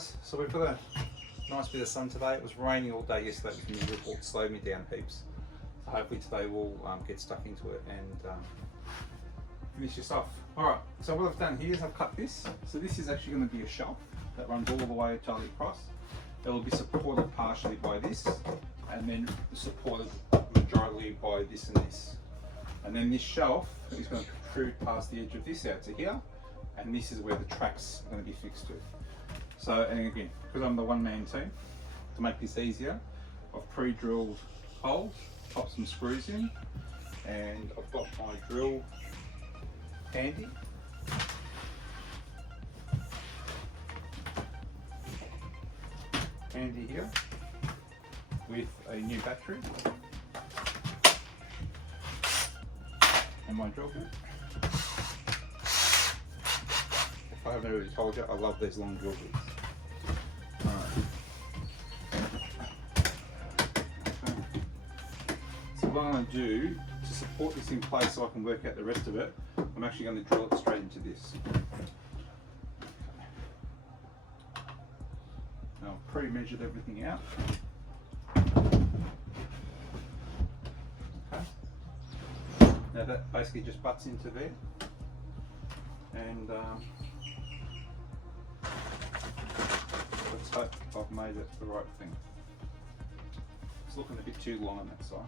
guys, so we've got a nice bit of sun today. It was raining all day yesterday, which the report slowed me down heaps. So hopefully today we'll get stuck into it and finish this off. Alright, so what I've done here is I've cut this. So this is actually going to be a shelf that runs all the way totally across. It will be supported partially by this, and then supported majorly by this and this. And then this shelf is going to protrude past the edge of this out to here, and this is where the tracks are going to be fixed to. So, and again, because I'm the one-man team, to make this easier, I've pre-drilled holes, popped some screws in, and I've got my drill handy. Handy here with a new battery and my drill bit. If I haven't already told you, I love these long drill bits. So what I'm going to do to support this in place so I can work out the rest of it, I'm actually going to drill it straight into this. Now I've pre-measured everything out. Okay. Now that basically just butts into there, and let's hope I've made it the right thing. It's looking a bit too long on that side.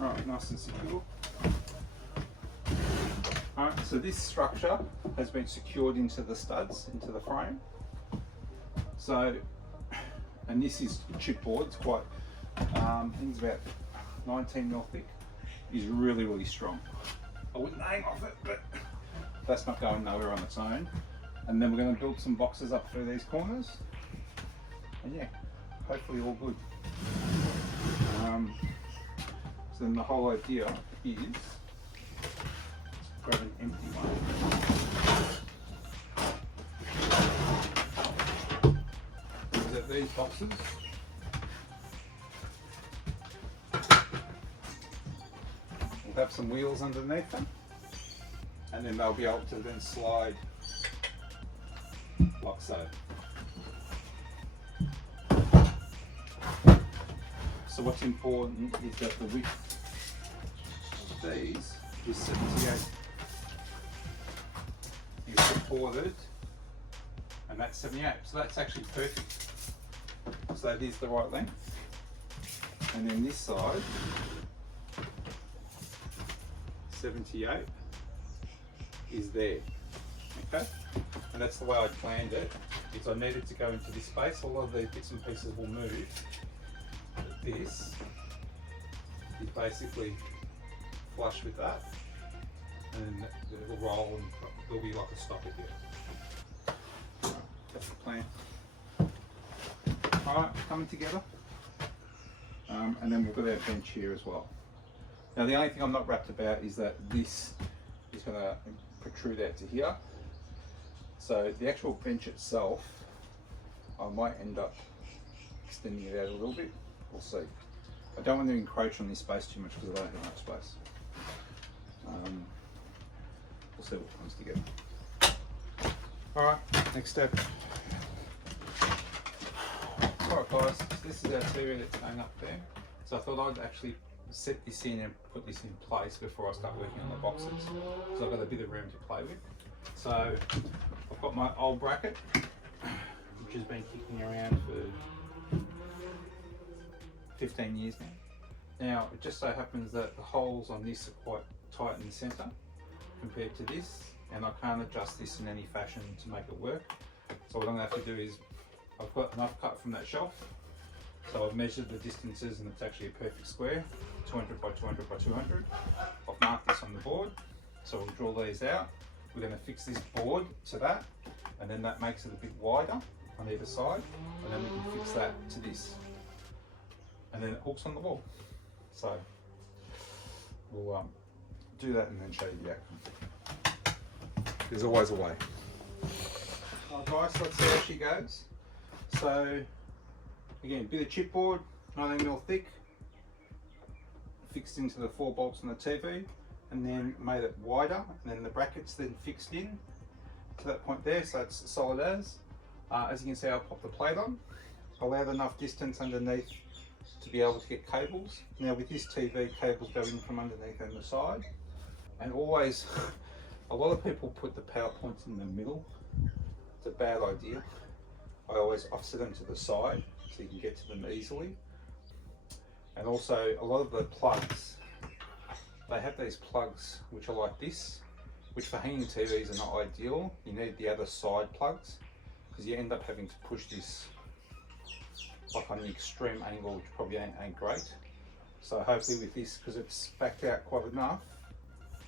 Alright, nice and secure. Alright, so this structure has been secured into the studs, into the frame. So, and this is chipboard, it's quite, I think it's about 19mm thick. Is really, really strong. I wouldn't aim off it, but that's not going nowhere on its own. And then we're going to build some boxes up through these corners. And yeah, hopefully all good. So then the whole idea is grab an empty one. Is that these boxes will have some wheels underneath them, and then they'll be able to then slide like so. So what's important is that the width of these is 78. It's supported, and that's 78. So that's actually perfect. So that is the right length. And then this side, 78 is there. Okay? And that's the way I planned it, is I needed to go into this space. A lot of these bits and pieces will move. This is basically flush with that, and it will roll and there'll be like a stopper here. That's the plan. Alright, coming together. And then we've got our bench here as well. Now the only thing I'm not wrapped about is that this is going to protrude out to here. So the actual bench itself, I might end up extending it out a little bit. We'll see. I don't want to encroach on this space too much because I don't have enough space. We'll see what comes together. Alright, next step. Alright guys, so this is our TV that's going up there. So I thought I'd actually set this in and put this in place before I start working on the boxes. So I've got a bit of room to play with. So I've got my old bracket, which has been kicking around for 15 years now. Now it just so happens that the holes on this are quite tight in the centre compared to this, and I can't adjust this in any fashion to make it work. So what I'm going to have to do is, I've got enough cut from that shelf, so I've measured the distances and it's actually a perfect square, 200 by 200 by 200. I've marked this on the board, so we'll draw these out. We're going to fix this board to that, and then that makes it a bit wider on either side, and then we can fix that to this. And then it hooks on the wall. So we'll do that and then show you the outcome. There's always a way. Alright guys, let's see how she goes. So again, bit of chipboard, 19mm thick, fixed into the 4 bolts on the TV, and then made it wider, and then the brackets then fixed in, to that point there, so it's solid as. As you can see, I'll pop the plate on. I allowed enough distance underneath to be able to get cables. Now with this TV, cables go in from underneath and the side. And always, a lot of people put the power points in the middle. It's a bad idea. I always offset them to the side so you can get to them easily. And also a lot of the plugs, they have these plugs which are like this, which for hanging TVs are not ideal. You need the other side plugs because you end up having to push this like on the extreme angle, which probably ain't great. So hopefully with this, because it's backed out quite enough,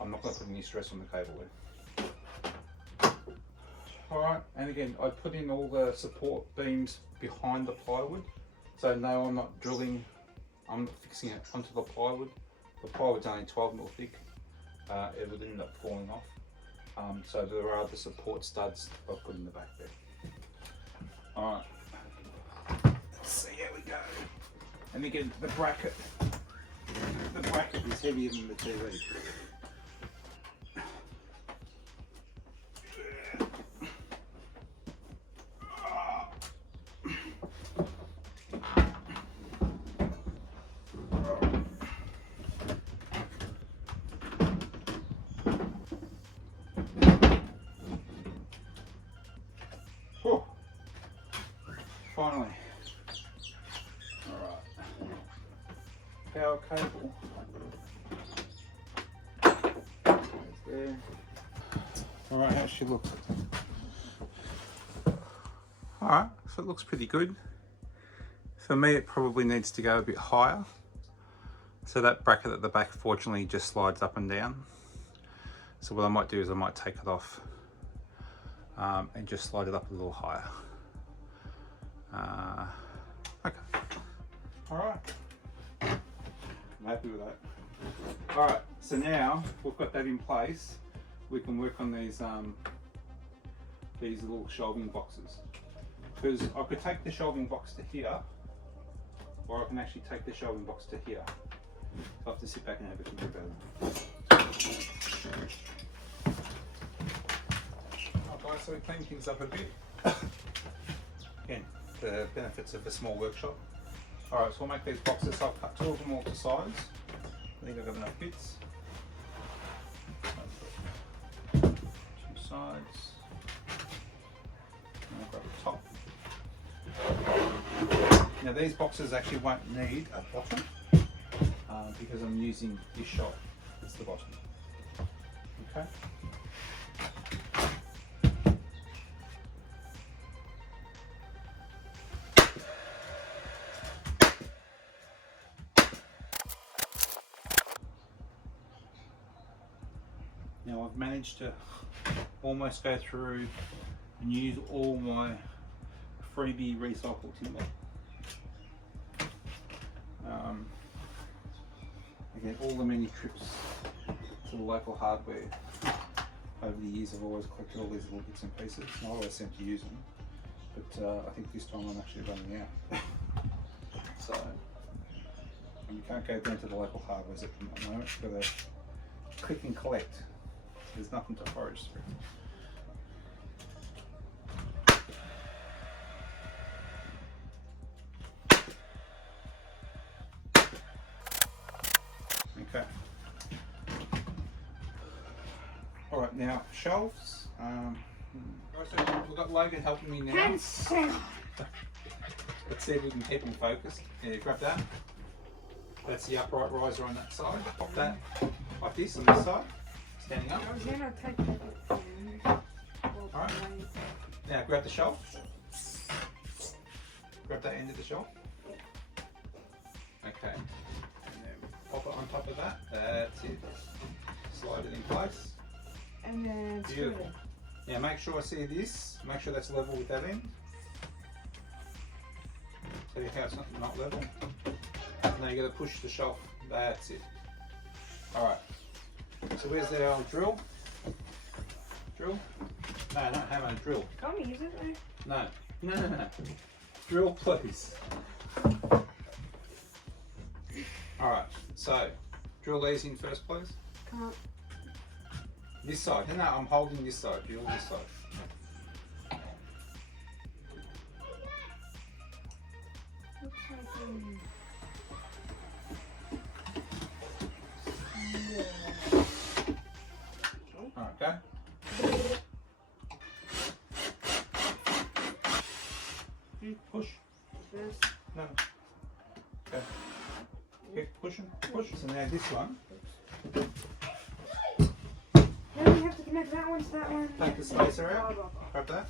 I'm not going to put any stress on the cable there. Alright, and again, I put in all the support beams behind the plywood. So no, I'm not drilling, I'm fixing it onto the plywood. The plywood's only 12mm thick. It would end up falling off. So there are the support studs I've put in the back there. Alright, let's see how we go. And again, the bracket is heavier than the TV. Finally. Alright. Power cable. There. Alright, how she looks. Alright, so it looks pretty good. For me, it probably needs to go a bit higher. So that bracket at the back, fortunately, just slides up and down. So what I might do is I might take it off and just slide it up a little higher. Okay. Alright. I'm happy with that. Alright, so now we've got that in place, we can work on these little shelving boxes. Because I could take the shelving box to here, or I can actually take the shelving box to here. I'll have to sit back and have a think about it. Alright, so we clean things up a bit. Again, the benefits of a small workshop. Alright, so we'll make these boxes. So I've cut two of them all to size. I think I've got enough bits. Two sides. And I've got the top. Now these boxes actually won't need a bottom because I'm using this shelf as the bottom. Okay. Now I've managed to almost go through and use all my freebie recycled timber. Again, all the many trips to the local hardware over the years, I've always collected all these little bits and pieces. I always seem to use them, but I think this time I'm actually running out. So, and you can't go down to the local hardwares at the moment for the click and collect. There's nothing to forage through. Okay. All right, now shelves. So we've got Logan helping me now. Let's see if we can keep him focused. Yeah, grab that. That's the upright riser on that side. Pop that like this on this side. Standing up. Alright. Now grab the shelf. Grab that end of the shelf. Okay. And then pop it on top of that. That's it. Slide it in place. And then beautiful. Now make sure I see this. Make sure that's level with that end. See how it's not level. Now you got to push the shelf. That's it. Alright. So where's the old drill? Drill? No, not hammer, drill. Can't we use it though? No. Drill, please. Alright, so drill these in first, please. Can't. This side. No, I'm holding this side. Drill this side. Push. This. No. Okay. Keep pushing. Push. So now this one. Now we have to connect that one to that one. Take the spacer out. Grab that.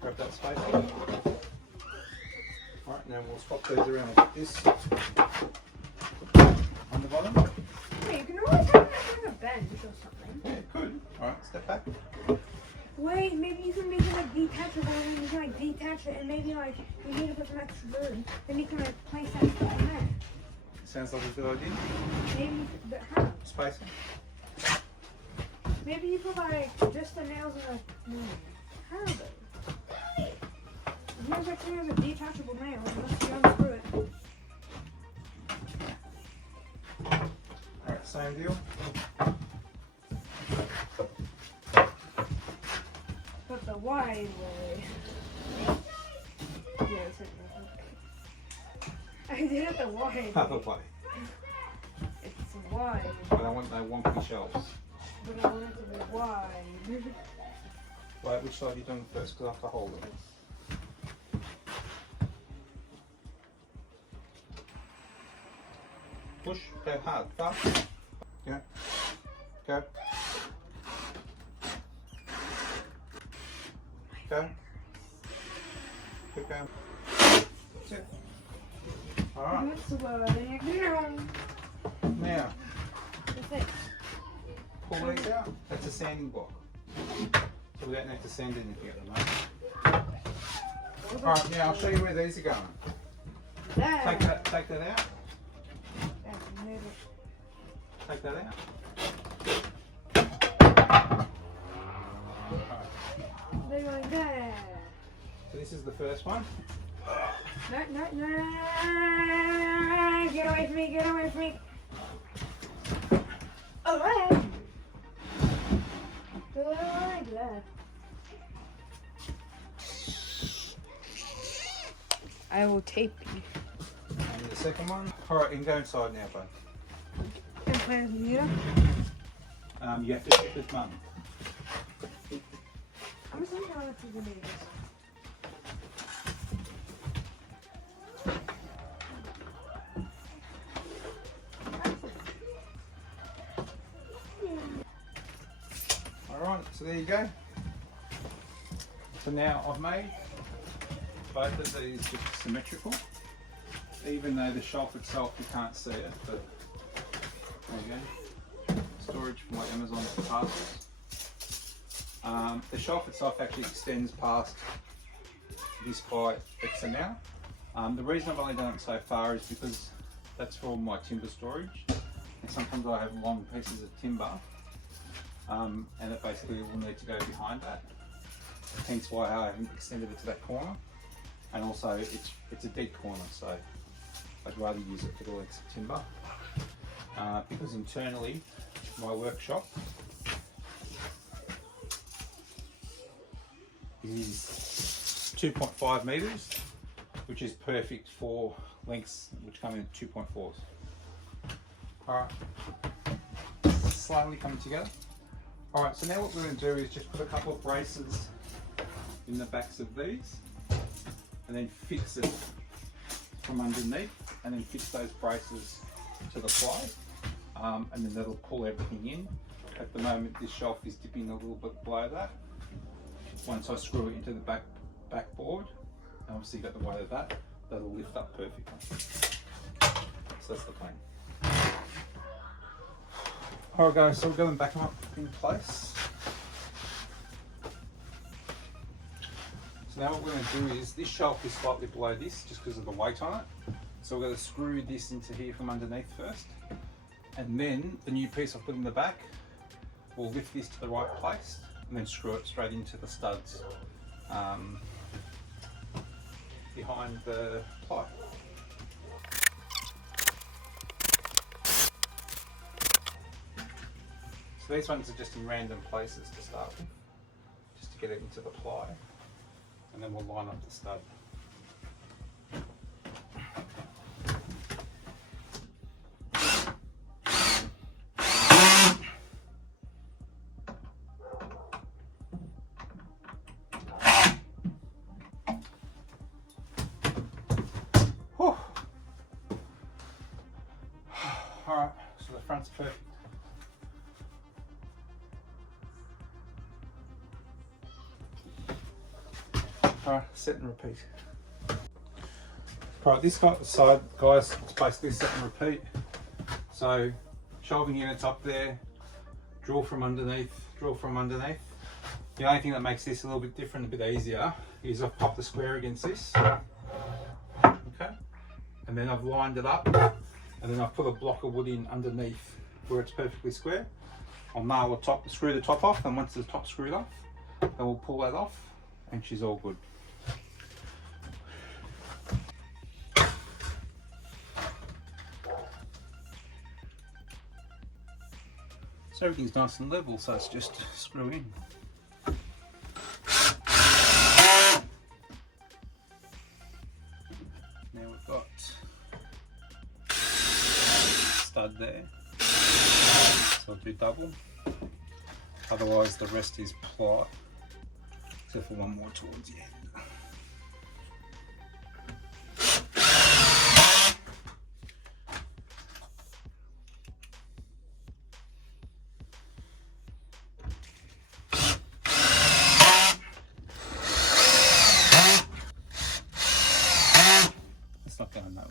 Grab that spacer. Alright, now we'll swap these around like this. On the bottom. Hey, you can always have that on a bench or something. Yeah, it could. Alright, step back. Wait, maybe you can make it like detachable and you can like detach it and maybe like you need to put some extra glue. Then you can like place that stuff in there. Sounds like a good idea. Maybe, but how? Spacing. Maybe you put like just the nails in the. How though? Here's like here's a detachable nail. Unless you unscrew it. Alright, same deal. But the wide way. Yeah, it's like I did it the wide Other way. way. It's wide. But I want no wonky shelves. But I want it to be wide. Right, which side are you doing first? Because I have to hold it. Push, go hard, fast. Go. Go. Go. Keep going. That's it. Alright. That's slowing it down. Now, That's it. pull these out. That's a sanding block. So we don't need to sand anything at the moment. Alright, now I'll show you where these are going. There. Take that out. There, move it. Take that out. They're going there. So this is the first one. No, no, no. Get away from me, get away from me. Alright. Do it like that. I will tape you. And the second one. Alright, you can go inside now, bud. And play with you. You have to check with mum. I'm just thinking how much you can do this. Alright, so there you go. So now I've made both of these just symmetrical. Even though the shelf itself, you can't see it, but there you go. Storage for my Amazon parcels. The shelf itself actually extends past this by X amount. The reason I've only done it so far is because that's for my timber storage. And sometimes I have long pieces of timber, and it basically will need to go behind that. Hence why I haven't extended it to that corner. And also it's a dead corner, so I'd rather use it for the lengths of timber. Because internally, my workshop is 2.5 metres, which is perfect for lengths which come in 2.4s. Alright, slowly coming together. Alright, so now what we're going to do is just put a couple of braces in the backs of these and then fix it from underneath, and then fix those braces to the ply, and then that'll pull everything in. At the moment this shelf is dipping a little bit below that. Once I screw it into the backboard, and obviously got the weight of that, that'll lift up perfectly. So that's the plan. Alright guys, so we're going back up in place. So now what we're going to do is, this shelf is slightly below this just because of the weight on it. So we're going to screw this into here from underneath first. And then the new piece I've put in the back, we'll lift this to the right place and then screw it straight into the studs behind the ply. So these ones are just in random places to start with, just to get it into the ply, and then we'll line up the stud. Perfect. Alright, set and repeat. Alright, this side, guys, it's basically set and repeat. So, shelving units up there, drill from underneath, drill from underneath. The only thing that makes this a little bit different, a bit easier, is I've popped the square against this. Okay, and then I've lined it up, and then I've put a block of wood in underneath where it's perfectly square. I'll nail the top, screw the top off, and once the top's screwed off, then we'll pull that off, and she's all good. So everything's nice and level, so it's just screw in. Now we've got stud there, so I'll do double. Otherwise the rest is ply, except for one more towards the end. It's not going nowhere.